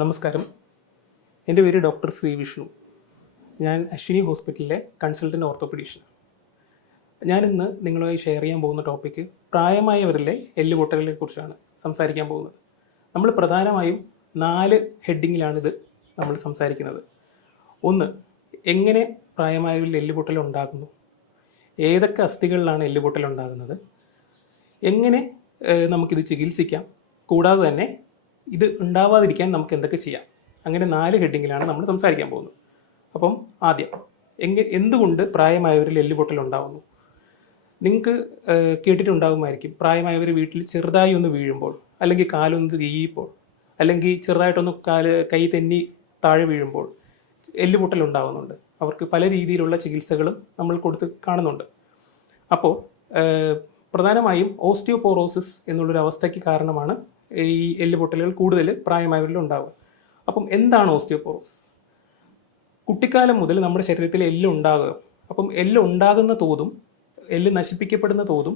നമസ്കാരം. എൻ്റെ പേര് ഡോക്ടർ ശ്രീ വിഷ്ണു. ഞാൻ അശ്വിനി ഹോസ്പിറ്റലിലെ കൺസൾട്ടൻ്റ് ഓർത്തോപീഡീഷ്യൻ. ഞാനിന്ന് നിങ്ങളുമായി ഷെയർ ചെയ്യാൻ പോകുന്ന ടോപ്പിക്ക് പ്രായമായവരിലെ എല്ലുപൊട്ടലുകളെ കുറിച്ചാണ് സംസാരിക്കാൻ പോകുന്നത്. നമ്മൾ പ്രധാനമായും 4 ഹെഡിങ്ങിലാണിത് നമ്മൾ സംസാരിക്കുന്നത്. ഒന്ന്, എങ്ങനെ പ്രായമായവരിൽ എല്ലുപൊട്ടൽ ഉണ്ടാകുന്നു, ഏതൊക്കെ അസ്ഥികളിലാണ് എല്ലുപൊട്ടൽ ഉണ്ടാകുന്നത്, എങ്ങനെ നമുക്കിത് ചികിത്സിക്കാം, കൂടാതെ തന്നെ ഇത് ഉണ്ടാവാതിരിക്കാൻ നമുക്ക് എന്തൊക്കെ ചെയ്യാം. അങ്ങനെ 4 ഹെഡിങ്ങിലാണ് നമ്മൾ സംസാരിക്കാൻ പോകുന്നത്. അപ്പം ആദ്യം എന്തുകൊണ്ട് പ്രായമായവരിൽ എല്ലുപൊട്ടൽ ഉണ്ടാകുന്നു. നിങ്ങൾക്ക് കേട്ടിട്ടുണ്ടാകുമായിരിക്കും, പ്രായമായവർ വീട്ടിൽ ചെറുതായി ഒന്ന് വീഴുമ്പോൾ, അല്ലെങ്കിൽ കാലൊന്ന് തീയിപ്പോൾ, അല്ലെങ്കിൽ ചെറുതായിട്ടൊന്ന് കൈ തെന്നി താഴെ വീഴുമ്പോൾ എല്ലുപൊട്ടൽ ഉണ്ടാകുന്നുണ്ട്. അവർക്ക് പല രീതിയിലുള്ള ചികിത്സകളും നമ്മൾ കൊടുത്ത് കാണുന്നുണ്ട്. അപ്പോൾ പ്രധാനമായും ഓസ്റ്റിയോപോറോസിസ് എന്നുള്ളൊരു അവസ്ഥയ്ക്ക് കാരണമാണ് ഈ എല്ലുപൊട്ടലുകൾ കൂടുതൽ പ്രായമായവരിൽ ഉണ്ടാവുക. അപ്പം എന്താണ് ഓസ്റ്റിയോപോറോസിസ്? കുട്ടിക്കാലം മുതൽ നമ്മുടെ ശരീരത്തിൽ എല്ല് ഉണ്ടാകുക. അപ്പം എല്ല് ഉണ്ടാകുന്ന തോതും എല്ല് നശിപ്പിക്കപ്പെടുന്ന തോതും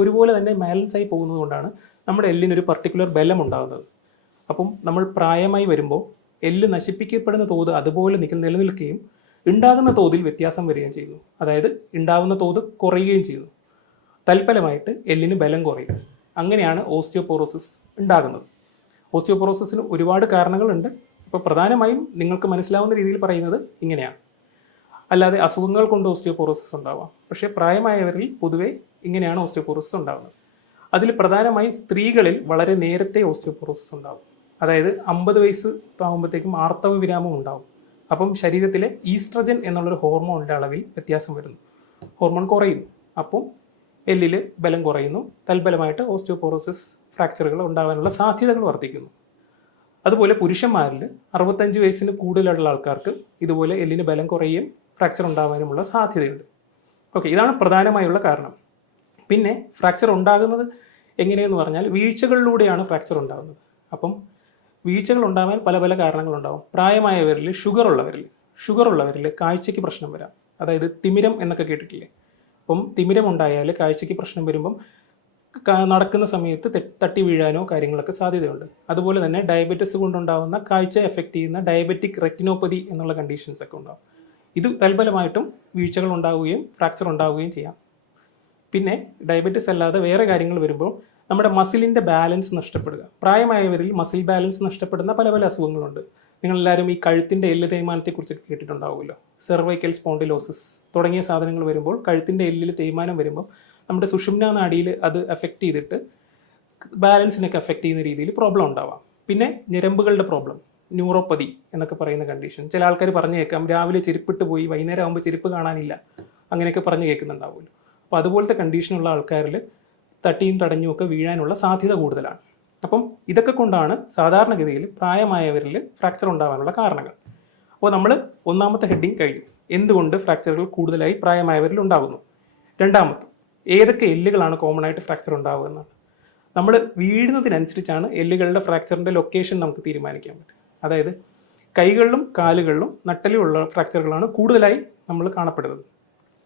ഒരുപോലെ തന്നെ ബാലൻസ് ആയി പോകുന്നത് കൊണ്ടാണ് നമ്മുടെ എല്ലിനൊരു പർട്ടിക്കുലർ ബലം ഉണ്ടാകുന്നത്. അപ്പം നമ്മൾ പ്രായമായി വരുമ്പോൾ എല്ല് നശിപ്പിക്കപ്പെടുന്ന തോത് അതുപോലെ നിലനിൽക്കുകയും ഉണ്ടാകുന്ന തോതിൽ വ്യത്യാസം വരികയും ചെയ്യുന്നു. അതായത് ഉണ്ടാകുന്ന തോത് കുറയുകയും ചെയ്യുന്നു. തൽഫലമായിട്ട് എല്ലിന് ബലം കുറയും. അങ്ങനെയാണ് ഓസ്റ്റിയോപോറോസിസ് ഉണ്ടാകുന്നത്. ഓസ്റ്റിയോപോറോസിസിന് ഒരുപാട് കാരണങ്ങളുണ്ട്. ഇപ്പോൾ പ്രധാനമായും നിങ്ങൾക്ക് മനസ്സിലാവുന്ന രീതിയിൽ പറയുന്നത് ഇങ്ങനെയാണ്. അല്ലാതെ അസുഖങ്ങൾ കൊണ്ട് ഓസ്റ്റിയോപോറോസിസ് ഉണ്ടാവാം. പക്ഷേ പ്രായമായവരിൽ പൊതുവെ ഇങ്ങനെയാണ് ഓസ്റ്റിയോപോറോസിസ് ഉണ്ടാകുന്നത്. അതിൽ പ്രധാനമായും സ്ത്രീകളിൽ വളരെ നേരത്തെ ഓസ്റ്റിയോപോറോസിസ് ഉണ്ടാകും. അതായത് 50 വയസ്സ് ആകുമ്പോഴത്തേക്കും ആർത്തവ വിരാമം ഉണ്ടാകും. അപ്പം ശരീരത്തിലെ ഈസ്ട്രജൻ എന്നുള്ളൊരു ഹോർമോണിൻ്റെ അളവിൽ വ്യത്യാസം വരുന്നു. ഹോർമോൺ കുറയുന്നു. അപ്പം എല്ലിൽ ബലം കുറയുന്നു. തൽഫലമായിട്ട് ഓസ്റ്റിയോപോറോസിസ് ഫ്രാക്ചറുകൾ ഉണ്ടാകാനുള്ള സാധ്യതകൾ വർദ്ധിക്കുന്നു. അതുപോലെ പുരുഷന്മാരിൽ 65 വയസ്സിന് കൂടുതലുള്ള ആൾക്കാർക്ക് ഇതുപോലെ എല്ലിന് ബലം കുറയുകയും ഫ്രാക്ചർ ഉണ്ടാകാനുമുള്ള സാധ്യതയുണ്ട്. ഓക്കെ, ഇതാണ് പ്രധാനമായുള്ള കാരണം. പിന്നെ ഫ്രാക്ചർ ഉണ്ടാകുന്നത് എങ്ങനെയെന്ന് പറഞ്ഞാൽ വീഴ്ചകളിലൂടെയാണ് ഫ്രാക്ചർ ഉണ്ടാകുന്നത്. അപ്പം വീഴ്ചകൾ ഉണ്ടാകാൻ പല പല കാരണങ്ങളുണ്ടാകും. പ്രായമായവരിൽ ഷുഗർ ഉള്ളവരിൽ കാഴ്ചയ്ക്ക് പ്രശ്നം വരാം. അതായത് തിമിരം എന്നൊക്കെ കേട്ടിട്ടില്ലേ? അപ്പം തിമിരം ഉണ്ടായാൽ കാഴ്ചയ്ക്ക് പ്രശ്നം വരുമ്പം നടക്കുന്ന സമയത്ത് തട്ടി വീഴാനോ കാര്യങ്ങളൊക്കെ സാധ്യതയുണ്ട്. അതുപോലെ തന്നെ ഡയബറ്റിസ് കൊണ്ടുണ്ടാകുന്ന കാഴ്ച എഫക്റ്റ് ചെയ്യുന്ന ഡയബറ്റിക് റെറ്റിനോപ്പതി എന്നുള്ള കണ്ടീഷൻസ് ഒക്കെ ഉണ്ടാകും. ഇത് തൽഫലമായിട്ടും വീഴ്ചകൾ ഉണ്ടാവുകയും ഫ്രാക്ചർ ഉണ്ടാവുകയും ചെയ്യാം. പിന്നെ ഡയബറ്റിസ് അല്ലാതെ വേറെ കാര്യങ്ങൾ വരുമ്പോൾ നമ്മുടെ മസിലിൻ്റെ ബാലൻസ് നഷ്ടപ്പെടുക. പ്രായമായവരിൽ മസിൽ ബാലൻസ് നഷ്ടപ്പെടുന്ന പല പല അസുഖങ്ങളുണ്ട്. നിങ്ങളെല്ലാവരും ഈ കഴുത്തിൻ്റെ എല്ല് തേയ്മാനത്തെക്കുറിച്ചൊക്കെ കേട്ടിട്ടുണ്ടാവുമല്ലോ. സെർവൈക്കൽ സ്പോണ്ടിലോസിസ് തുടങ്ങിയ സാധനങ്ങൾ വരുമ്പോൾ, കഴുത്തിൻ്റെ എല്ലിൽ തേയ്മാനം വരുമ്പോൾ നമ്മുടെ സുഷുമ്നാ നാഡിയിൽ അത് എഫക്റ്റ് ചെയ്തിട്ട് ബാലൻസിനൊക്കെ എഫക്റ്റ് ചെയ്യുന്ന രീതിയിൽ പ്രോബ്ലം ഉണ്ടാവാം. പിന്നെ ഞരമ്പുകളുടെ പ്രോബ്ലം, ന്യൂറോപ്പതി എന്നൊക്കെ പറയുന്ന കണ്ടീഷൻ. ചില ആൾക്കാർ പറഞ്ഞു കേൾക്കാം, രാവിലെ ചെരുപ്പിട്ട് പോയി വൈകുന്നേരം ആകുമ്പോൾ ചെരുപ്പ് കാണാനില്ല, അങ്ങനെയൊക്കെ പറഞ്ഞു കേൾക്കുന്നുണ്ടാവുമല്ലോ. അപ്പോൾ അതുപോലത്തെ കണ്ടീഷനുള്ള ആൾക്കാരിൽ തട്ടിയും തടഞ്ഞും ഒക്കെ വീഴാനുള്ള സാധ്യത കൂടുതലാണ്. അപ്പം ഇതൊക്കെ കൊണ്ടാണ് സാധാരണഗതിയിൽ പ്രായമായവരിൽ ഫ്രാക്ചർ ഉണ്ടാകാനുള്ള കാരണങ്ങൾ. അപ്പോൾ നമ്മൾ ഒന്നാമത്തെ ഹെഡിങ് കഴിഞ്ഞു, എന്തുകൊണ്ട് ഫ്രാക്ചറുകൾ കൂടുതലായി പ്രായമായവരിൽ ഉണ്ടാകുന്നു. രണ്ടാമത്തെ, ഏതൊക്കെ എല്ലുകളാണ് കോമൺ ആയിട്ട് ഫ്രാക്ചർ ഉണ്ടാവുക എന്നാണ്. നമ്മൾ വീഴുന്നതിനനുസരിച്ചാണ് എല്ലുകളുടെ ഫ്രാക്ചറിൻ്റെ ലൊക്കേഷൻ നമുക്ക് തീരുമാനിക്കാൻ പറ്റും. അതായത് കൈകളിലും കാലുകളിലും നട്ടലിലുള്ള ഫ്രാക്ചറുകളാണ് കൂടുതലായി നമ്മൾ കാണപ്പെടുന്നത്.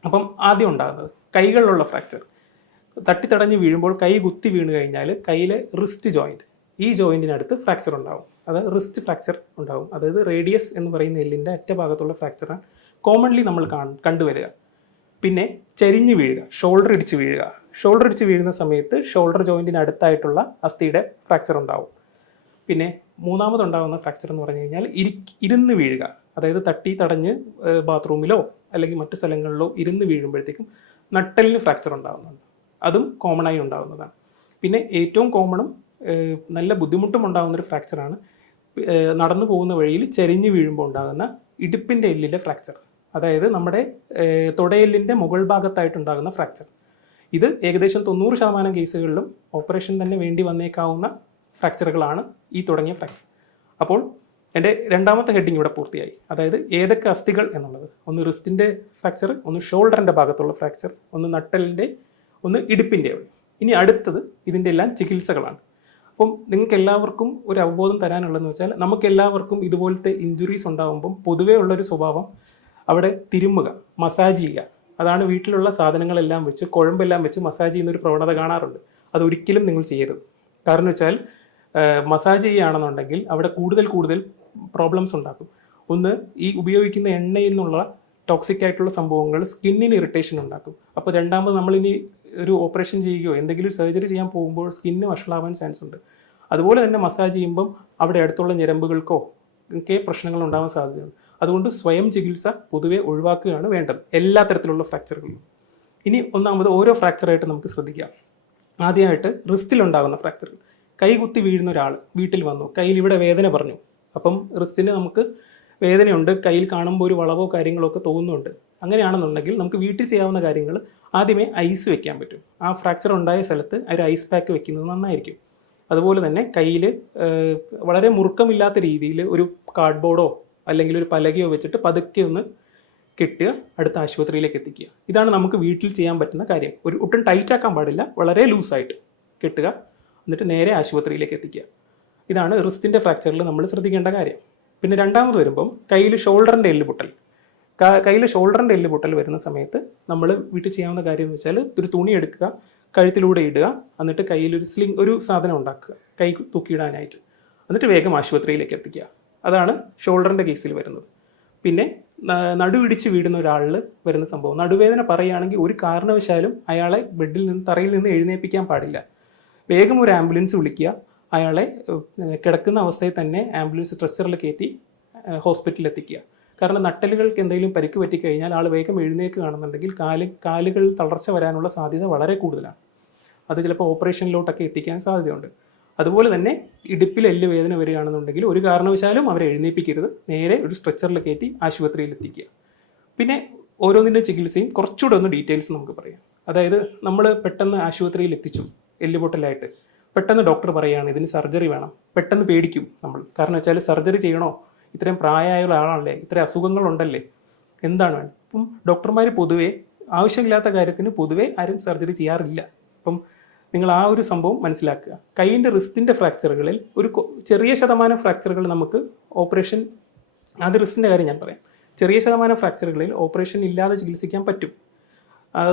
അപ്പം ആദ്യം ഉണ്ടാകുന്നത് കൈകളിലുള്ള ഫ്രാക്ചർ. തട്ടിത്തടഞ്ഞ് വീഴുമ്പോൾ കൈ കുത്തി വീണ് കഴിഞ്ഞാൽ കയ്യിലെ റിസ്റ്റ് ജോയിൻറ്റ്, ഈ ജോയിൻറ്റിനടുത്ത് ഫ്രാക്ചർ ഉണ്ടാവും. അത് റിസ്റ്റ് ഫ്രാക്ചർ ഉണ്ടാവും. അതായത് റേഡിയസ് എന്ന് പറയുന്ന എല്ലിൻ്റെ അറ്റഭാഗത്തുള്ള ഫ്രാക്ചറാണ് കോമൺലി നമ്മൾ കണ്ടുവരിക. പിന്നെ ചരിഞ്ഞ് വീഴുക, ഷോൾഡർ ഇടിച്ച് വീഴുന്ന സമയത്ത് ഷോൾഡർ ജോയിൻറ്റിന് അടുത്തായിട്ടുള്ള അസ്ഥിയുടെ ഫ്രാക്ചർ ഉണ്ടാവും. പിന്നെ മൂന്നാമതുണ്ടാകുന്ന ഫ്രാക്ചർ എന്ന് പറഞ്ഞു കഴിഞ്ഞാൽ ഇരുന്ന് വീഴുക. അതായത് തട്ടി തടഞ്ഞ് ബാത്റൂമിലോ അല്ലെങ്കിൽ മറ്റു സ്ഥലങ്ങളിലോ ഇരുന്ന് വീഴുമ്പോഴത്തേക്കും നട്ടലിന് ഫ്രാക്ചർ ഉണ്ടാകുന്നുണ്ട്. അതും കോമണായി ഉണ്ടാകുന്നതാണ്. പിന്നെ ഏറ്റവും കോമണും നല്ല ബുദ്ധിമുട്ടും ഉണ്ടാകുന്നൊരു ഫ്രാക്ചറാണ് നടന്നു പോകുന്ന വഴിയിൽ ചരിഞ്ഞ് വീഴുമ്പോൾ ഉണ്ടാകുന്ന ഇടുപ്പിൻ്റെ എല്ലിൻ്റെ ഫ്രാക്ചർ. അതായത് നമ്മുടെ തുടയെല്ലിൻ്റെ മുകൾ ഭാഗത്തായിട്ടുണ്ടാകുന്ന ഫ്രാക്ചർ. ഇത് ഏകദേശം 90% കേസുകളിലും ഓപ്പറേഷൻ തന്നെ വേണ്ടി വന്നേക്കാവുന്ന ഫ്രാക്ചറുകളാണ് ഈ തുടങ്ങിയ ഫ്രാക്ചർ. അപ്പോൾ എൻ്റെ രണ്ടാമത്തെ ഹെഡിങ് ഇവിടെ പൂർത്തിയായി. അതായത് ഏതൊക്കെ അസ്ഥികൾ എന്നുള്ളത്. ഒന്ന് റിസ്റ്റിൻ്റെ ഫ്രാക്ചർ, ഒന്ന് ഷോൾഡറിൻ്റെ ഭാഗത്തുള്ള ഫ്രാക്ചർ, ഒന്ന് നട്ടലിൻ്റെ, ഒന്ന് ഇടുപ്പിൻ്റെ. ഇനി അടുത്തത് ഇതിൻ്റെ എല്ലാം ചികിത്സകളാണ്. അപ്പം നിങ്ങൾക്ക് എല്ലാവർക്കും ഒരു അവബോധം തരാനുള്ളതെന്ന് വെച്ചാൽ, നമുക്കെല്ലാവർക്കും ഇതുപോലത്തെ ഇഞ്ചുറീസ് ഉണ്ടാകുമ്പം പൊതുവേ ഉള്ളൊരു സ്വഭാവം അവിടെ തിരുമ്മുക, മസാജ് ചെയ്യുക. അതാണ് വീട്ടിലുള്ള സാധനങ്ങളെല്ലാം വെച്ച് കുഴമ്പെല്ലാം വെച്ച് മസാജ് ചെയ്യുന്ന ഒരു പ്രവണത കാണാറുണ്ട്. അതൊരിക്കലും നിങ്ങൾ ചെയ്യരുത്. കാരണം വെച്ചാൽ മസാജ് ചെയ്യുകയാണെന്നുണ്ടെങ്കിൽ അവിടെ കൂടുതൽ പ്രോബ്ലംസ് ഉണ്ടാക്കും. ഒന്ന്, ഈ ഉപയോഗിക്കുന്ന എണ്ണയിൽ നിന്നുള്ള ടോക്സിക് ആയിട്ടുള്ള സംഭവങ്ങൾ സ്കിന്നിന് ഇറിറ്റേഷൻ ഉണ്ടാക്കും. അപ്പോൾ രണ്ടാമത് നമ്മളിനി ഒരു ഓപ്പറേഷൻ ചെയ്യുകയോ എന്തെങ്കിലും സർജറി ചെയ്യാൻ പോകുമ്പോൾ സ്കിന്ന് വഷളാവാൻ ചാൻസ് ഉണ്ട്. അതുപോലെ തന്നെ മസാജ് ചെയ്യുമ്പം അവിടെ അടുത്തുള്ള ഞരമ്പുകൾക്കോ ഒക്കെ പ്രശ്നങ്ങൾ ഉണ്ടാവാൻ സാധ്യതയുണ്ട്. അതുകൊണ്ട് സ്വയം ചികിത്സ പൊതുവെ ഒഴിവാക്കുകയാണ് വേണ്ടത് എല്ലാ തരത്തിലുള്ള ഫ്രാക്ചറുകളിലും. ഇനി ഒന്നാമത് ഓരോ ഫ്രാക്ചറായിട്ട് നമുക്ക് ശ്രദ്ധിക്കാം. ആദ്യമായിട്ട് റിസ്റ്റിലുണ്ടാകുന്ന ഫ്രാക്ചറുകൾ. കൈ കുത്തി വീഴുന്ന ഒരാൾ വീട്ടിൽ വന്നു, കയ്യിൽ ഇവിടെ വേദന പറഞ്ഞു. അപ്പം റിസ്റ്റിന് നമുക്ക് വേദനയുണ്ട്, കയ്യിൽ കാണുമ്പോൾ ഒരു വളവോ കാര്യങ്ങളോ ഒക്കെ തോന്നുന്നുണ്ട്. അങ്ങനെയാണെന്നുണ്ടെങ്കിൽ നമുക്ക് വീട്ടിൽ ചെയ്യാവുന്ന കാര്യങ്ങൾ ആദ്യമേ ഐസ് വെക്കാൻ പറ്റും. ആ ഫ്രാക്ചർ ഉണ്ടായ സ്ഥലത്ത് ഒരു ഐസ് പാക്ക് വെക്കുന്നത് നന്നായിരിക്കും. അതുപോലെ തന്നെ കയ്യിൽ വളരെ മുറുക്കമില്ലാത്ത രീതിയിൽ ഒരു കാർഡ്ബോർഡോ അല്ലെങ്കിൽ ഒരു പലകയോ വെച്ചിട്ട് പതുക്കെ ഒന്ന് കെട്ടുക, അടുത്ത ആശുപത്രിയിലേക്ക് എത്തിക്കുക. ഇതാണ് നമുക്ക് വീട്ടിൽ ചെയ്യാൻ പറ്റുന്ന കാര്യം. ഒട്ടും ടൈറ്റ് ആക്കാൻ പാടില്ല, വളരെ ലൂസായിട്ട് കെട്ടുക, എന്നിട്ട് നേരെ ആശുപത്രിയിലേക്ക് എത്തിക്കുക. ഇതാണ് റിസ്റ്റിൻ്റെ ഫ്രാക്ചറിൽ നമ്മൾ ശ്രദ്ധിക്കേണ്ട കാര്യം. പിന്നെ രണ്ടാമത് വരുമ്പം കയ്യിൽ ഷോൾഡറിൻ്റെ എല്ല് പൊട്ടൽ. കയ്യിൽ ഷോൾഡറിൻ്റെ എല്ല് പൊട്ടൽ വരുന്ന സമയത്ത് നമ്മൾ വീട്ടിൽ ചെയ്യാവുന്ന കാര്യം എന്ന് വെച്ചാൽ ഒരു തുണി എടുക്കുക, കഴുത്തിലൂടെ ഇടുക, എന്നിട്ട് കയ്യിൽ ഒരു സാധനം ഉണ്ടാക്കുക കൈ തൂക്കിയിടാനായിട്ട്, എന്നിട്ട് വേഗം ആശുപത്രിയിലേക്ക് എത്തിക്കുക. അതാണ് ഷോൾഡറിൻ്റെ കേസിൽ വരുന്നത്. പിന്നെ നടുവിടിച്ച് വീഴുന്ന ഒരാളിൽ വരുന്ന സംഭവം, നടുവേദന പറയുകയാണെങ്കിൽ ഒരു കാരണവശാലും അയാളെ തറയിൽ നിന്ന് എഴുന്നേൽപ്പിക്കാൻ പാടില്ല. വേഗം ഒരു ആംബുലൻസ് വിളിക്കുക, അയാളെ കിടക്കുന്ന അവസ്ഥയിൽ തന്നെ ആംബുലൻസ് സ്ട്രെച്ചറിൽ കയറ്റി ഹോസ്പിറ്റലിൽ എത്തിക്കുക. കാരണം നട്ടലുകൾക്ക് എന്തെങ്കിലും പരിക്ക് പറ്റിക്കഴിഞ്ഞാൽ ആൾ വേഗം എഴുന്നേൽക്കുകയാണെന്നുണ്ടെങ്കിൽ കാലുകൾ തളർച്ച വരാനുള്ള സാധ്യത വളരെ കൂടുതലാണ്. അത് ചിലപ്പോൾ ഓപ്പറേഷനിലോട്ടൊക്കെ എത്തിക്കാൻ സാധ്യതയുണ്ട്. അതുപോലെ തന്നെ ഇടുപ്പിൽ എല്ല് വേദന വരികയാണെന്നുണ്ടെങ്കിൽ ഒരു കാരണവശാലും അവരെ എഴുന്നേൽപ്പിക്കരുത്, നേരെ ഒരു സ്ട്രെച്ചറിൽ കയറ്റി ആശുപത്രിയിൽ എത്തിക്കുക. പിന്നെ ഓരോന്നിൻ്റെ ചികിത്സയും കുറച്ചുകൂടെ ഒന്ന് ഡീറ്റെയിൽസ് നമുക്ക് പറയാം. അതായത് നമ്മൾ പെട്ടെന്ന് ആശുപത്രിയിൽ എത്തിച്ചു എല്ലുപൊട്ടലായിട്ട്, പെട്ടെന്ന് ഡോക്ടർ പറയുകയാണ് ഇതിന് സർജറി വേണം, പെട്ടെന്ന് പേടിക്കും നമ്മൾ. കാരണം വെച്ചാൽ സർജറി ചെയ്യണോ, ഇത്രയും പ്രായമായുള്ള ആളാണല്ലേ, ഇത്രയും അസുഖങ്ങളുണ്ടല്ലേ, എന്താണ് വേണ്ടത്. ഇപ്പം ഡോക്ടർമാർ പൊതുവേ ആവശ്യമില്ലാത്ത കാര്യത്തിന് പൊതുവേ ആരും സർജറി ചെയ്യാറില്ല. അപ്പം നിങ്ങൾ ആ ഒരു സംഭവം മനസ്സിലാക്കുക. കൈയിൻ്റെ റിസ്റ്റിൻ്റെ ഫ്രാക്ചറുകളിൽ ഒരു ചെറിയ ശതമാനം ഫ്രാക്ചറുകൾ നമുക്ക് ഓപ്പറേഷൻ, അത് റിസ്റ്റിൻ്റെ കാര്യം ഞാൻ പറയാം, ചെറിയ ശതമാനം ഫ്രാക്ചറുകളിൽ ഓപ്പറേഷൻ ഇല്ലാതെ ചികിത്സിക്കാൻ പറ്റും.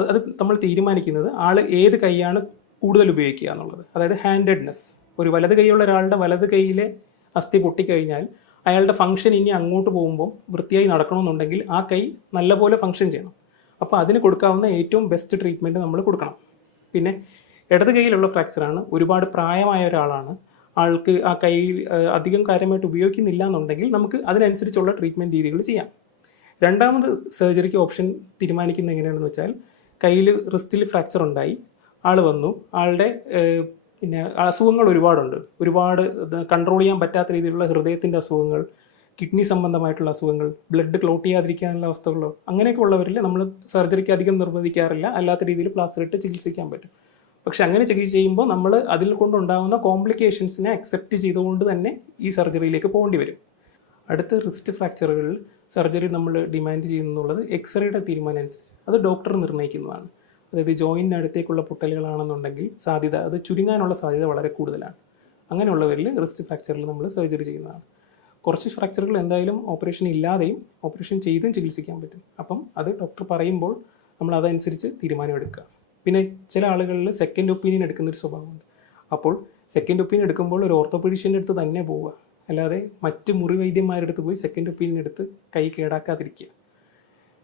അത് നമ്മൾ തീരുമാനിക്കുന്നത് ആൾ ഏത് കൈയാണ് കൂടുതൽ ഉപയോഗിക്കുക എന്നുള്ളത്. അതായത് ഹാൻഡഡ്നെസ്. ഒരു വലത് കൈയുള്ള ഒരാളുടെ വലത് കൈയിലെ അസ്ഥി പൊട്ടിക്കഴിഞ്ഞാൽ അയാളുടെ ഫംഗ്ഷൻ ഇനി അങ്ങോട്ട് പോകുമ്പോൾ വൃത്തിയായി നടക്കണമെന്നുണ്ടെങ്കിൽ ആ കൈ നല്ലപോലെ ഫംഗ്ഷൻ ചെയ്യണം. അപ്പോൾ അതിന് കൊടുക്കാവുന്ന ഏറ്റവും ബെസ്റ്റ് ട്രീറ്റ്മെൻറ്റ് നമ്മൾ കൊടുക്കണം. പിന്നെ ഇടത് കൈയിലുള്ള ഫ്രാക്ചറാണ്, ഒരുപാട് പ്രായമായ ഒരാളാണ്, ആൾക്ക് ആ കൈ അധികം കാര്യമായിട്ട് ഉപയോഗിക്കുന്നില്ല എന്നുണ്ടെങ്കിൽ നമുക്ക് അതിനനുസരിച്ചുള്ള ട്രീറ്റ്മെൻറ്റ് രീതികൾ ചെയ്യാം. രണ്ടാമത് സർജറിക്ക് ഓപ്ഷൻ തീരുമാനിക്കുന്നത് എങ്ങനെയാണെന്ന് വെച്ചാൽ, കയ്യിൽ റിസ്റ്റിൽ ഫ്രാക്ചർ ഉണ്ടായി, ആൾ വന്നു, ആളുടെ പിന്നെ അസുഖങ്ങൾ ഒരുപാട് കൺട്രോൾ ചെയ്യാൻ പറ്റാത്ത രീതിയിലുള്ള ഹൃദയത്തിൻ്റെ അസുഖങ്ങൾ, കിഡ്നി സംബന്ധമായിട്ടുള്ള അസുഖങ്ങൾ, ബ്ലഡ് ക്ലോട്ട് ചെയ്യാതിരിക്കാനുള്ള അവസ്ഥകളോ അങ്ങനെയൊക്കെ ഉള്ളവരിൽ നമ്മൾ സർജറിക്ക് അധികം നിർബന്ധിക്കാറില്ല, അല്ലാത്ത രീതിയിൽ പ്ലാസ്റ്റർ ഇട്ട് ചികിത്സിക്കാൻ പറ്റും. പക്ഷെ അങ്ങനെ ചികിത്സ ചെയ്യുമ്പോൾ നമ്മൾ അതിൽ കൊണ്ടുണ്ടാകുന്ന കോംപ്ലിക്കേഷൻസിനെ അക്സെപ്റ്റ് ചെയ്തുകൊണ്ട് തന്നെ ഈ സർജറിയിലേക്ക് പോകേണ്ടി വരും. അടുത്ത റിസ്റ്റ് ഫ്രാക്ചറുകളിൽ സർജറി നമ്മൾ ഡിമാൻഡ് ചെയ്യുന്നുള്ളത് എക്സ്റേയുടെ തീരുമാനം അനുസരിച്ച് അത് ഡോക്ടർ നിർണ്ണയിക്കുന്നതാണ്. അതായത് ജോയിൻറ്റിനടുത്തേക്കുള്ള പൊട്ടലുകളാണെന്നുണ്ടെങ്കിൽ അത് ചുരുങ്ങാനുള്ള സാധ്യത വളരെ കൂടുതലാണ്. അങ്ങനെയുള്ളവരിൽ റിസ്റ്റ് ഫ്രാക്ചറിൽ നമ്മൾ സർജറി ചെയ്യുന്നതാണ്. കുറച്ച് ഫ്രാക്ചറുകൾ എന്തായാലും ഓപ്പറേഷൻ ഇല്ലാതെയും ഓപ്പറേഷൻ ചെയ്തും ചികിത്സിക്കാൻ പറ്റും. അപ്പം അത് ഡോക്ടർ പറയുമ്പോൾ നമ്മൾ അതനുസരിച്ച് തീരുമാനമെടുക്കുക. പിന്നെ ചില ആളുകളിൽ സെക്കൻഡ് ഒപ്പീനിയൻ എടുക്കുന്നൊരു സ്വഭാവമുണ്ട്. അപ്പോൾ സെക്കൻഡ് ഒപ്പീനിയൻ എടുക്കുമ്പോൾ ഒരു ഓർത്തോപീഡീഷ്യൻ്റെ അടുത്ത് തന്നെ പോവുക, അല്ലാതെ മറ്റ് മുറി വൈദ്യന്മാരുടെ അടുത്ത് പോയി സെക്കൻഡ് ഒപ്പീനിയൻ എടുത്ത് കൈ കേടാക്കാതിരിക്കുക.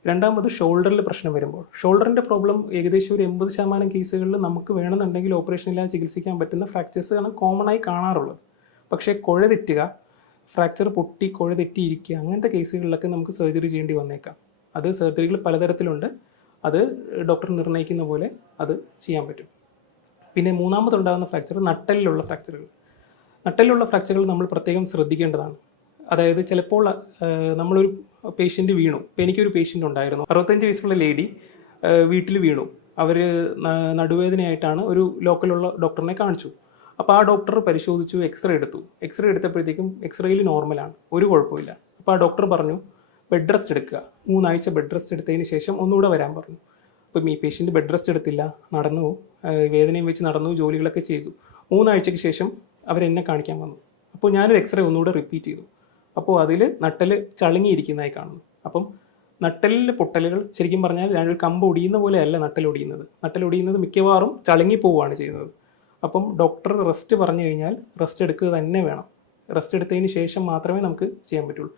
രണ്ടാമത് ഷോൾഡറിൽ പ്രശ്നം വരുമ്പോൾ, ഷോൾഡറിൻ്റെ പ്രോബ്ലം ഏകദേശം ഒരു 80% കേസുകളിൽ നമുക്ക് വേണമെന്നുണ്ടെങ്കിൽ ഓപ്പറേഷൻ ഇല്ലാതെ ചികിത്സിക്കാൻ പറ്റുന്ന ഫ്രാക്ചേഴ്സ് ആണ് കോമൺ ആയി കാണാറുള്ളത്. പക്ഷേ കുഴ തെറ്റുക, ഫ്രാക്ചർ പൊട്ടി കുഴ തെറ്റിയിരിക്കുക, അങ്ങനത്തെ കേസുകളിലൊക്കെ നമുക്ക് സർജറി ചെയ്യേണ്ടി വന്നേക്കാം. അത് സർജറികൾ പലതരത്തിലുണ്ട്, അത് ഡോക്ടർ നിർണ്ണയിക്കുന്ന പോലെ അത് ചെയ്യാൻ പറ്റും. പിന്നെ മൂന്നാമതുണ്ടാകുന്ന ഫ്രാക്ചർ നട്ടലിലുള്ള ഫ്രാക്ചറുകൾ. നട്ടലിലുള്ള ഫ്രാക്ചറുകൾ നമ്മൾ പ്രത്യേകം ശ്രദ്ധിക്കേണ്ടതാണ്. അതായത് ചിലപ്പോൾ നമ്മളൊരു പേഷ്യൻ്റ് വീണു. ഇപ്പോൾ എനിക്കൊരു പേഷ്യൻ്റ് ഉണ്ടായിരുന്നു, 65 വയസ്സുള്ള ലേഡി വീട്ടിൽ വീണു. അവർ നടുവേദനയായിട്ടാണ് ഒരു ലോക്കലുള്ള ഡോക്ടറിനെ കാണിച്ചു. അപ്പോൾ ആ ഡോക്ടർ പരിശോധിച്ചു, എക്സ്റേ എടുത്തു. എക്സ്റേ എടുത്തപ്പോഴത്തേക്കും എക്സ്റേയിൽ നോർമലാണ്, ഒരു കുഴപ്പമില്ല. അപ്പോൾ ആ ഡോക്ടർ പറഞ്ഞു ബെഡ് റെസ്റ്റ് എടുക്കുക, 3 ആഴ്ച ബെഡ് റെസ്റ്റ് എടുത്തതിന് ശേഷം ഒന്നുകൂടെ വരാൻ പറഞ്ഞു. അപ്പം ഈ പേഷ്യൻ്റ് ബെഡ് റെസ്റ്റ് എടുത്തില്ല, നടന്നു, വേദനയും വെച്ച് നടന്നു, ജോലികളൊക്കെ ചെയ്തു. 3 ആഴ്ചയ്ക്ക് ശേഷം അവരെന്നെ കാണിക്കാൻ വന്നു. അപ്പോൾ ഞാനൊരു എക്സ്റേ ഒന്നുകൂടെ റിപ്പീറ്റ് ചെയ്തു. അപ്പോൾ അതിൽ നട്ടൽ ചളുങ്ങിയിരിക്കുന്നതായി കാണുന്നു. അപ്പം നട്ടലിലെ പൊട്ടലുകൾ ശരിക്കും പറഞ്ഞാൽ ഒരു കമ്പ് ഒടിയുന്ന പോലെയല്ല നട്ടലൊടിയുന്നത്. നട്ടലൊടിയുന്നത് മിക്കവാറും ചളുങ്ങിപ്പോവുകയാണ് ചെയ്യുന്നത്. അപ്പം ഡോക്ടർ റെസ്റ്റ് പറഞ്ഞു കഴിഞ്ഞാൽ റെസ്റ്റ് എടുക്കുക തന്നെ വേണം. റെസ്റ്റ് എടുത്തതിന് ശേഷം മാത്രമേ നമുക്ക് ചെയ്യാൻ പറ്റുള്ളൂ.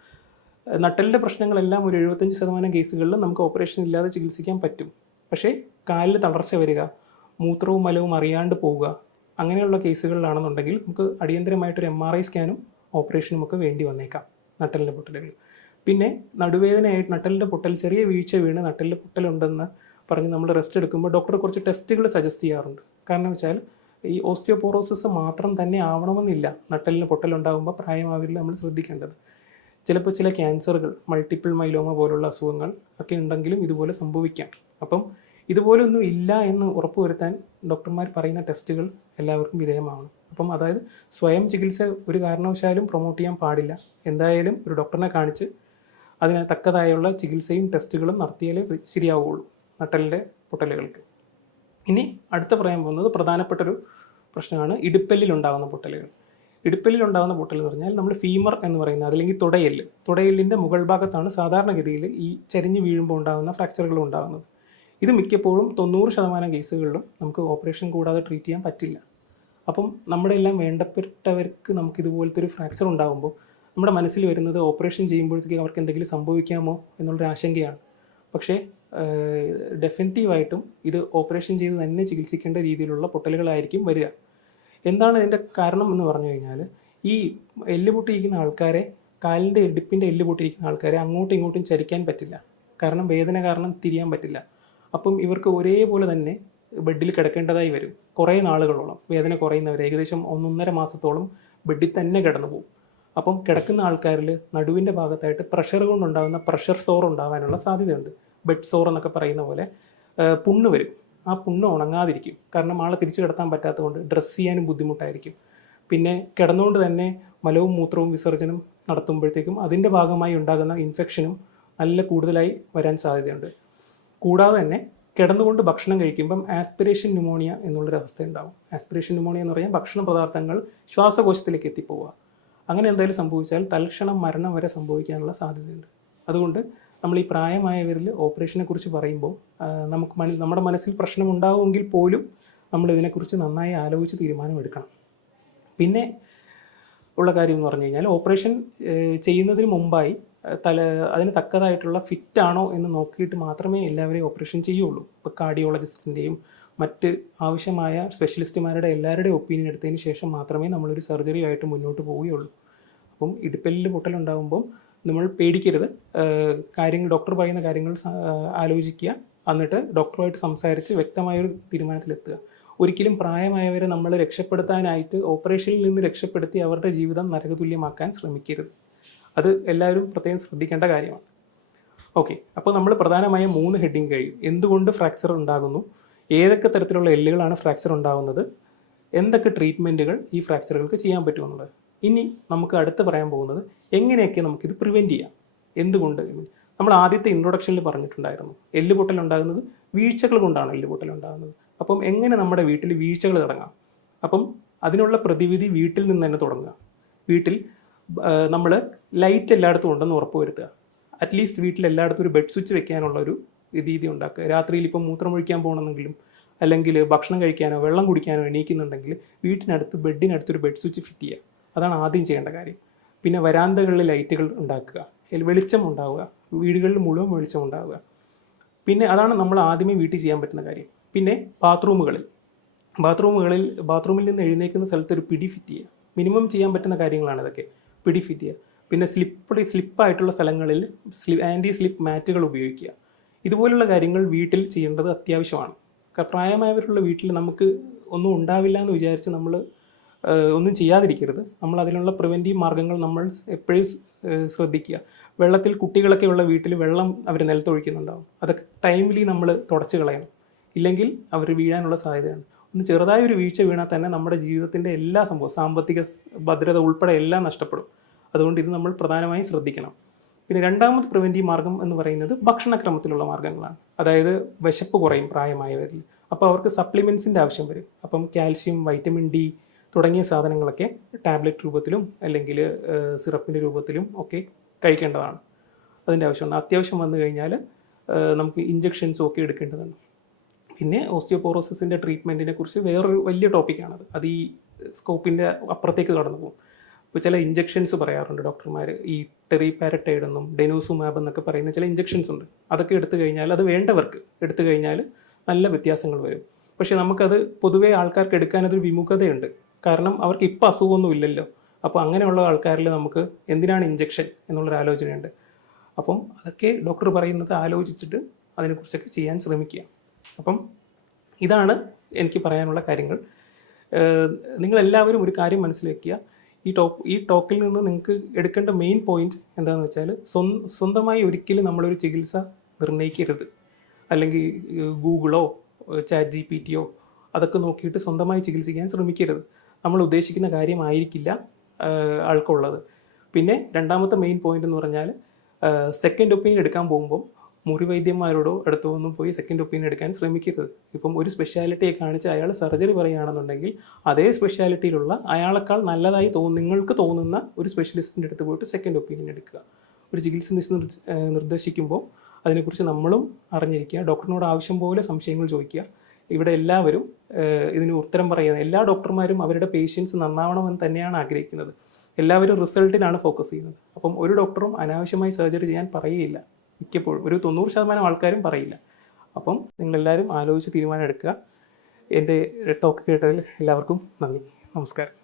നട്ടലിൻ്റെ പ്രശ്നങ്ങളെല്ലാം ഒരു 75% കേസുകളിൽ നമുക്ക് ഓപ്പറേഷൻ ഇല്ലാതെ ചികിത്സിക്കാൻ പറ്റും. പക്ഷേ കാലിൽ തളർച്ച വരിക, മൂത്രവും മലവും അറിയാണ്ട് പോവുക, അങ്ങനെയുള്ള കേസുകളിലാണെന്നുണ്ടെങ്കിൽ നമുക്ക് അടിയന്തരമായിട്ടൊരു MRI സ്കാനും ഓപ്പറേഷനും ഒക്കെ വേണ്ടി വന്നേക്കാം നട്ടലിൻ്റെ പൊട്ടലുകൾ. പിന്നെ നടുവേദനയായിട്ട് നട്ടലിൻ്റെ പൊട്ടൽ, ചെറിയ വീഴ്ച വീണ് നട്ടലിൻ്റെ പൊട്ടലുണ്ടെന്ന് പറഞ്ഞ് നമ്മൾ റെസ്റ്റ് എടുക്കുമ്പോൾ ഡോക്ടർ കുറച്ച് ടെസ്റ്റുകൾ സജസ്റ്റ് ചെയ്യാറുണ്ട്. കാരണം വെച്ചാൽ ഈ ഓസ്റ്റിയോപോറോസിസ് മാത്രം തന്നെ ആവണമെന്നില്ല നട്ടലിന് പൊട്ടലുണ്ടാകുമ്പോൾ പ്രായമായവരിൽ നമ്മൾ ശ്രദ്ധിക്കേണ്ടത്. ചിലപ്പോൾ ചില ക്യാൻസറുകൾ, മൾട്ടിപ്പിൾ മൈലോമ പോലുള്ള അസുഖങ്ങൾ ഒക്കെ ഉണ്ടെങ്കിലും ഇതുപോലെ സംഭവിക്കാം. അപ്പം ഇതുപോലൊന്നും ഇല്ല എന്ന് ഉറപ്പുവരുത്താൻ ഡോക്ടർമാർ പറയുന്ന ടെസ്റ്റുകൾ എല്ലാവർക്കും വിധേയമാവണം. അപ്പം അതായത് സ്വയം ചികിത്സ ഒരു കാരണവശാലും പ്രൊമോട്ട് ചെയ്യാൻ പാടില്ല. എന്തായാലും ഒരു ഡോക്ടറിനെ കാണിച്ച് അതിന് തക്കതായുള്ള ചികിത്സയും ടെസ്റ്റുകളും നടത്തിയാലേ ശരിയാവുകയുള്ളൂ നട്ടലിൻ്റെ പൊട്ടലുകൾക്ക്. ഇനി അടുത്ത പറയാൻ പോകുന്നത് പ്രധാനപ്പെട്ടൊരു പ്രശ്നമാണ് ഇടുപ്പെല്ലിലുണ്ടാകുന്ന പൊട്ടലുകൾ. ഇടുപ്പെല്ലിലുണ്ടാകുന്ന പൊട്ടൽ എന്ന് പറഞ്ഞാൽ നമ്മൾ ഫീമർ എന്ന് പറയുന്നത്, അതല്ലെങ്കിൽ തുടയെല്ലിൻ്റെ മുകൾ ഭാഗത്താണ് സാധാരണഗതിയിൽ ഈ ചരിഞ്ഞ് വീഴുമ്പോൾ ഉണ്ടാകുന്ന ഫ്രാക്ചറുകൾ ഉണ്ടാകുന്നത്. ഇത് മിക്കപ്പോഴും 90% കേസുകളിലും നമുക്ക് ഓപ്പറേഷൻ കൂടാതെ ട്രീറ്റ് ചെയ്യാൻ പറ്റില്ല. അപ്പം നമ്മുടെ എല്ലാം വേണ്ടപ്പെട്ടവർക്ക് നമുക്ക് ഇതുപോലത്തെ ഒരു ഫ്രാക്ചർ ഉണ്ടാകുമ്പോൾ നമ്മുടെ മനസ്സിൽ വരുന്നത് ഓപ്പറേഷൻ ചെയ്യുമ്പോഴത്തേക്ക് അവർക്ക് എന്തെങ്കിലും സംഭവിക്കാമോ എന്നുള്ളൊരു ആശങ്കയാണ്. പക്ഷേ ഡെഫിനറ്റീവായിട്ടും ഇത് ഓപ്പറേഷൻ ചെയ്ത് തന്നെ ചികിത്സിക്കേണ്ട രീതിയിലുള്ള പൊട്ടലുകളായിരിക്കും വരിക. എന്താണ് ഇതിൻ്റെ കാരണം എന്ന് പറഞ്ഞു കഴിഞ്ഞാൽ, ഈ എല്ല് പൊട്ടിയിരിക്കുന്ന ആൾക്കാരെ, കാലിൻ്റെ ഇടുപ്പിൻ്റെ എല്ല് പൊട്ടിയിരിക്കുന്ന ആൾക്കാരെ അങ്ങോട്ടും ഇങ്ങോട്ടും ചരിക്കാൻ പറ്റില്ല. കാരണം വേദന കാരണം തിരിയാൻ പറ്റില്ല. അപ്പം ഇവർക്ക് ഒരേപോലെ തന്നെ ബെഡിൽ കിടക്കേണ്ടതായി വരും കുറേ നാളുകളോളം. വേദന കുറയുന്നവർ ഏകദേശം 1.5 മാസത്തോളം ബെഡിൽ തന്നെ കിടന്നു പോകും. അപ്പം കിടക്കുന്ന ആൾക്കാരിൽ നടുവിൻ്റെ ഭാഗത്തായിട്ട് പ്രഷർ കൊണ്ടുണ്ടാകുന്ന പ്രഷർ സോർ ഉണ്ടാകാനുള്ള സാധ്യതയുണ്ട്. ബെഡ് സോർ എന്നൊക്കെ പറയുന്ന പോലെ പുണ്ണ് വരും. ആ പുണ്ണ് ഉണങ്ങാതിരിക്കും. കാരണം ആളെ തിരിച്ചു കിടത്താൻ പറ്റാത്തതുകൊണ്ട് ഡ്രസ്സ് ചെയ്യാനും ബുദ്ധിമുട്ടായിരിക്കും. പിന്നെ കിടന്നുകൊണ്ട് തന്നെ മലവും മൂത്രവും വിസർജനം നടത്തുമ്പോഴത്തേക്കും അതിൻ്റെ ഭാഗമായി ഉണ്ടാകുന്ന ഇൻഫെക്ഷനും നല്ല കൂടുതലായി വരാൻ സാധ്യതയുണ്ട്. കൂടാതെ തന്നെ കിടന്നുകൊണ്ട് ഭക്ഷണം കഴിക്കുമ്പം ആസ്പിറേഷൻ ന്യൂമോണിയ എന്നുള്ളൊരു അവസ്ഥ ഉണ്ടാകും. ആസ്പിറേഷൻ ന്യൂമോണിയ എന്ന് പറയാൻ ഭക്ഷണ പദാർത്ഥങ്ങൾ ശ്വാസകോശത്തിലേക്ക് എത്തിപ്പോവുക. അങ്ങനെ എന്തായാലും സംഭവിച്ചാൽ തൽക്ഷണം മരണം വരെ സംഭവിക്കാനുള്ള സാധ്യതയുണ്ട്. അതുകൊണ്ട് നമ്മൾ ഈ പ്രായമായവരിൽ ഓപ്പറേഷനെ കുറിച്ച് പറയുമ്പോൾ നമുക്ക് നമ്മുടെ മനസ്സിൽ പ്രശ്നം ഉണ്ടാവുമെങ്കിൽ പോലും നമ്മൾ ഇതിനെക്കുറിച്ച് നന്നായി ആലോചിച്ച് തീരുമാനമെടുക്കണം. പിന്നെ ഉള്ള കാര്യം എന്ന് പറഞ്ഞു കഴിഞ്ഞാൽ, ഓപ്പറേഷൻ ചെയ്യുന്നതിന് മുമ്പായി അതിന് തക്കതായിട്ടുള്ള ഫിറ്റാണോ എന്ന് നോക്കിയിട്ട് മാത്രമേ എല്ലാവരെയും ഓപ്പറേഷൻ ചെയ്യുള്ളൂ. ഇപ്പോൾ കാർഡിയോളജിസ്റ്റിൻ്റെയും മറ്റ് ആവശ്യമായ സ്പെഷ്യലിസ്റ്റുമാരുടെ എല്ലാവരുടെയും ഒപ്പീനിയൻ എടുത്തതിന് ശേഷം മാത്രമേ നമ്മളൊരു സർജറി ആയിട്ട് മുന്നോട്ട് പോവുകയുള്ളൂ. അപ്പം ഇടുപ്പെല്ലിൽ പൊട്ടലുണ്ടാകുമ്പം നമ്മൾ പേടിക്കരുത്. ഡോക്ടർ പറയുന്ന കാര്യങ്ങൾ ആലോചിക്കുക, എന്നിട്ട് ഡോക്ടറുമായിട്ട് സംസാരിച്ച് വ്യക്തമായൊരു തീരുമാനത്തിലെത്തുക. ഒരിക്കലും പ്രായമായവരെ നമ്മൾ രക്ഷപ്പെടുത്താനായിട്ട് ഓപ്പറേഷനിൽ നിന്ന് രക്ഷപ്പെടുത്തി അവരുടെ ജീവിതം നരകതുല്യമാക്കാൻ ശ്രമിക്കരുത്. അത് എല്ലാവരും പ്രത്യേകം ശ്രദ്ധിക്കേണ്ട കാര്യമാണ്. ഓക്കെ, അപ്പോൾ നമ്മൾ പ്രധാനമായും 3 ഹെഡിങ് കഴിയും. എന്തുകൊണ്ട് ഫ്രാക്ചർ ഉണ്ടാകുന്നു, ഏതൊക്കെ തരത്തിലുള്ള എല്ലുകളാണ് ഫ്രാക്ചർ ഉണ്ടാകുന്നത്, എന്തൊക്കെ ട്രീറ്റ്മെൻറ്റുകൾ ഈ ഫ്രാക്ചറുകൾക്ക് ചെയ്യാൻ പറ്റുമെന്നുള്ളത്. ഇനി നമുക്ക് അടുത്ത് പറയാൻ പോകുന്നത് എങ്ങനെയൊക്കെ നമുക്കിത് പ്രിവെൻറ്റ് ചെയ്യാം. എന്തുകൊണ്ട് നമ്മൾ ആദ്യത്തെ ഇൻട്രൊഡക്ഷനിൽ പറഞ്ഞിട്ടുണ്ടായിരുന്നു, എല്ലുപൊട്ടൽ ഉണ്ടാകുന്നത് വീഴ്ചകൾ കൊണ്ടാണ് എല്ലുപൊട്ടൽ ഉണ്ടാകുന്നത്. അപ്പം എങ്ങനെ നമ്മുടെ വീട്ടിൽ വീഴ്ചകൾ തുടങ്ങാം? അപ്പം അതിനുള്ള പ്രതിവിധി വീട്ടിൽ നിന്ന് തന്നെ തുടങ്ങുക. വീട്ടിൽ നമ്മൾ ലൈറ്റ് എല്ലായിടത്തും ഉണ്ടെന്ന് ഉറപ്പ് വരുത്തുക. അറ്റ്ലീസ്റ്റ് വീട്ടിൽ എല്ലായിടത്തും ഒരു ബെഡ് സ്വിച്ച് വെക്കാനുള്ളൊരു രീതി ഉണ്ടാക്കുക. രാത്രിയിൽ ഇപ്പം മൂത്രമൊഴിക്കാൻ പോകണമെന്നെങ്കിലും അല്ലെങ്കിൽ ഭക്ഷണം കഴിക്കാനോ വെള്ളം കുടിക്കാനോ എണീക്കുന്നുണ്ടെങ്കിൽ വീട്ടിനടുത്ത് ബെഡിനടുത്തൊരു ബെഡ് സ്വിച്ച് ഫിറ്റ് ചെയ്യുക. അതാണ് ആദ്യം ചെയ്യേണ്ട കാര്യം. പിന്നെ വരാന്തകളിൽ ലൈറ്റുകൾ ഉണ്ടാക്കുക, വെളിച്ചം ഉണ്ടാവുക, വീടുകളിൽ മുഴുവൻ വെളിച്ചം ഉണ്ടാവുക. പിന്നെ അതാണ് നമ്മൾ ആദ്യമേ വീട്ടിൽ ചെയ്യാൻ പറ്റുന്ന കാര്യം. പിന്നെ ബാത്റൂമിൽ നിന്ന് എഴുന്നേൽക്കുന്ന സ്ഥലത്ത് ഒരു പിടി ഫിറ്റ് ചെയ്യുക. മിനിമം ചെയ്യാൻ പറ്റുന്ന കാര്യങ്ങളാണ് ഇതൊക്കെ. പിടി ഫിറ്റ് ചെയ്യുക. പിന്നെ സ്ലിപ്പായിട്ടുള്ള സ്ഥലങ്ങളിൽ ആൻറ്റി സ്ലിപ്പ് മാറ്റുകൾ ഉപയോഗിക്കുക. ഇതുപോലുള്ള കാര്യങ്ങൾ വീട്ടിൽ ചെയ്യേണ്ടത് അത്യാവശ്യമാണ്. പ്രായമായവരുള്ള വീട്ടിൽ നമുക്ക് ഒന്നും ഉണ്ടാവില്ല എന്ന് വിചാരിച്ച് നമ്മൾ ഒന്നും ചെയ്യാതിരിക്കരുത്. നമ്മൾ അതിനുള്ള പ്രിവെൻറ്റീവ് മാർഗ്ഗങ്ങൾ നമ്മൾ എപ്പോഴും ശ്രദ്ധിക്കുക. വെള്ളത്തിൽ കുട്ടികളൊക്കെ ഉള്ള വീട്ടിൽ വെള്ളം അവർ നിലത്തൊഴിക്കുന്നുണ്ടാവും. അതൊക്കെ ടൈംലി നമ്മൾ തുടച്ച് കളയണം. ഇല്ലെങ്കിൽ അവർ വീഴാനുള്ള സാധ്യതയാണ്. ഒന്ന് ചെറുതായൊരു വീഴ്ച വീണാൽ തന്നെ നമ്മുടെ ജീവിതത്തിൻ്റെ എല്ലാ സംഭവം, സാമ്പത്തിക ഭദ്രത ഉൾപ്പെടെ എല്ലാം നഷ്ടപ്പെടും. അതുകൊണ്ട് ഇത് നമ്മൾ പ്രധാനമായും ശ്രദ്ധിക്കണം. പിന്നെ രണ്ടാമത് പ്രിവെൻറ്റീവ് മാർഗ്ഗം എന്ന് പറയുന്നത് ഭക്ഷണക്രമത്തിലുള്ള മാർഗ്ഗങ്ങളാണ്. അതായത് വിശപ്പ് കുറയും പ്രായമായവരിൽ. അപ്പോൾ അവർക്ക് സപ്ലിമെൻറ്റ്സിൻ്റെ ആവശ്യം വരും. അപ്പം കാൽഷ്യം, വൈറ്റമിൻ ഡി തുടങ്ങിയ സാധനങ്ങളൊക്കെ ടാബ്ലറ്റ് രൂപത്തിലും അല്ലെങ്കിൽ സിറപ്പിൻ്റെ രൂപത്തിലും ഒക്കെ കഴിക്കേണ്ടതാണ്. അതിൻ്റെ ആവശ്യമുണ്ട്. അത്യാവശ്യം വന്നു കഴിഞ്ഞാൽ നമുക്ക് ഇഞ്ചക്ഷൻസും ഒക്കെ എടുക്കേണ്ടതാണ്. പിന്നെ ഓസ്റ്റിയോപോറോസിസിൻ്റെ ട്രീറ്റ്മെൻറ്റിനെ കുറിച്ച് വേറൊരു വലിയ ടോപ്പിക്കാണത്. അത് ഈ സ്കോപ്പിൻ്റെ അപ്പുറത്തേക്ക് കടന്നു പോകും. ഇപ്പോൾ ചില ഇഞ്ചെക്ഷൻസ് പറയാറുണ്ട് ഡോക്ടർമാർ, ഈ ടെറിപാരറ്റൈഡ് എന്നും ഡെനോസുമാബ് എന്നൊക്കെ പറയുന്ന ചില ഇഞ്ചെക്ഷൻസ് ഉണ്ട്. അതൊക്കെ എടുത്തു കഴിഞ്ഞാൽ, അത് വേണ്ടവർക്ക് എടുത്തു കഴിഞ്ഞാൽ നല്ല വ്യത്യാസങ്ങൾ വരും. പക്ഷേ നമുക്കത് പൊതുവേ ആൾക്കാർക്ക് എടുക്കാനതൊരു വിമുഖതയുണ്ട്. കാരണം അവർക്ക് ഇപ്പോൾ അസുഖമൊന്നും ഇല്ലല്ലോ. അപ്പോൾ അങ്ങനെയുള്ള ആൾക്കാരിൽ നമുക്ക് എന്തിനാണ് ഇഞ്ചെക്ഷൻ എന്നുള്ളൊരു ആലോചനയുണ്ട്. അപ്പം അതൊക്കെ ഡോക്ടർ പറയുന്നത് ആലോചിച്ചിട്ട് അതിനെക്കുറിച്ചൊക്കെ ചെയ്യാൻ ശ്രമിക്കുക. അപ്പം ഇതാണ് എനിക്ക് പറയാനുള്ള കാര്യങ്ങൾ. നിങ്ങളെല്ലാവരും ഒരു കാര്യം മനസ്സിലാക്കുക. ഈ ടോക്കിൽ നിന്ന് നിങ്ങൾക്ക് എടുക്കേണ്ട മെയിൻ പോയിന്റ് എന്താണെന്ന് വെച്ചാൽ, സ്വന്തമായി ഒരിക്കലും നമ്മളൊരു ചികിത്സ നിർണ്ണയിക്കരുത്. അല്ലെങ്കിൽ ഗൂഗിളോ ചാറ്റ് GPT അതൊക്കെ നോക്കിയിട്ട് സ്വന്തമായി ചികിത്സിക്കാൻ ശ്രമിക്കരുത്. നമ്മൾ ഉദ്ദേശിക്കുന്ന കാര്യമായിരിക്കില്ല ആൾക്കുള്ളത്. പിന്നെ രണ്ടാമത്തെ മെയിൻ പോയിന്റ് എന്ന് പറഞ്ഞാൽ, സെക്കൻഡ് ഒപ്പീനിയൻ എടുക്കാൻ പോകുമ്പം മുറിവൈദ്യന്മാരോടോ അടുത്തോ ഒന്നും പോയി സെക്കൻഡ് ഒപ്പീനിയൻ എടുക്കാൻ ശ്രമിക്കരുത്. ഇപ്പം ഒരു സ്പെഷ്യാലിറ്റിയെ കാണിച്ച് അയാൾ സർജറി പറയുകയാണെന്നുണ്ടെങ്കിൽ അതേ സ്പെഷ്യാലിറ്റിയിലുള്ള അയാളെക്കാൾ നല്ലതായി നിങ്ങൾക്ക് തോന്നുന്ന ഒരു സ്പെഷ്യലിസ്റ്റിൻ്റെ അടുത്ത് പോയിട്ട് സെക്കൻഡ് ഒപ്പീനിയൻ എടുക്കുക. ഒരു ചികിത്സ നിർദ്ദേശിക്കുമ്പോൾ അതിനെക്കുറിച്ച് നമ്മളും അറിഞ്ഞിരിക്കുക. ഡോക്ടറിനോട് ആവശ്യം പോലെ സംശയങ്ങൾ ചോദിക്കുക. ഇവിടെ എല്ലാവരും ഇതിന് ഉത്തരം പറയുന്നത്, എല്ലാ ഡോക്ടർമാരും അവരുടെ പേഷ്യൻസ് നന്നാവണമെന്ന് തന്നെയാണ് ആഗ്രഹിക്കുന്നത്. എല്ലാവരും റിസൾട്ടിനാണ് ഫോക്കസ് ചെയ്യുന്നത്. അപ്പം ഒരു ഡോക്ടറും അനാവശ്യമായി സർജറി ചെയ്യാൻ പറയുകയില്ല. മിക്കപ്പോഴും ഒരു 90% ആൾക്കാരും പറയില്ല. അപ്പം നിങ്ങളെല്ലാവരും ആലോചിച്ച് തീരുമാനം എടുക്കുക. എൻ്റെ ടോക്ക് കേട്ടതിൽ എല്ലാവർക്കും നന്ദി. നമസ്കാരം.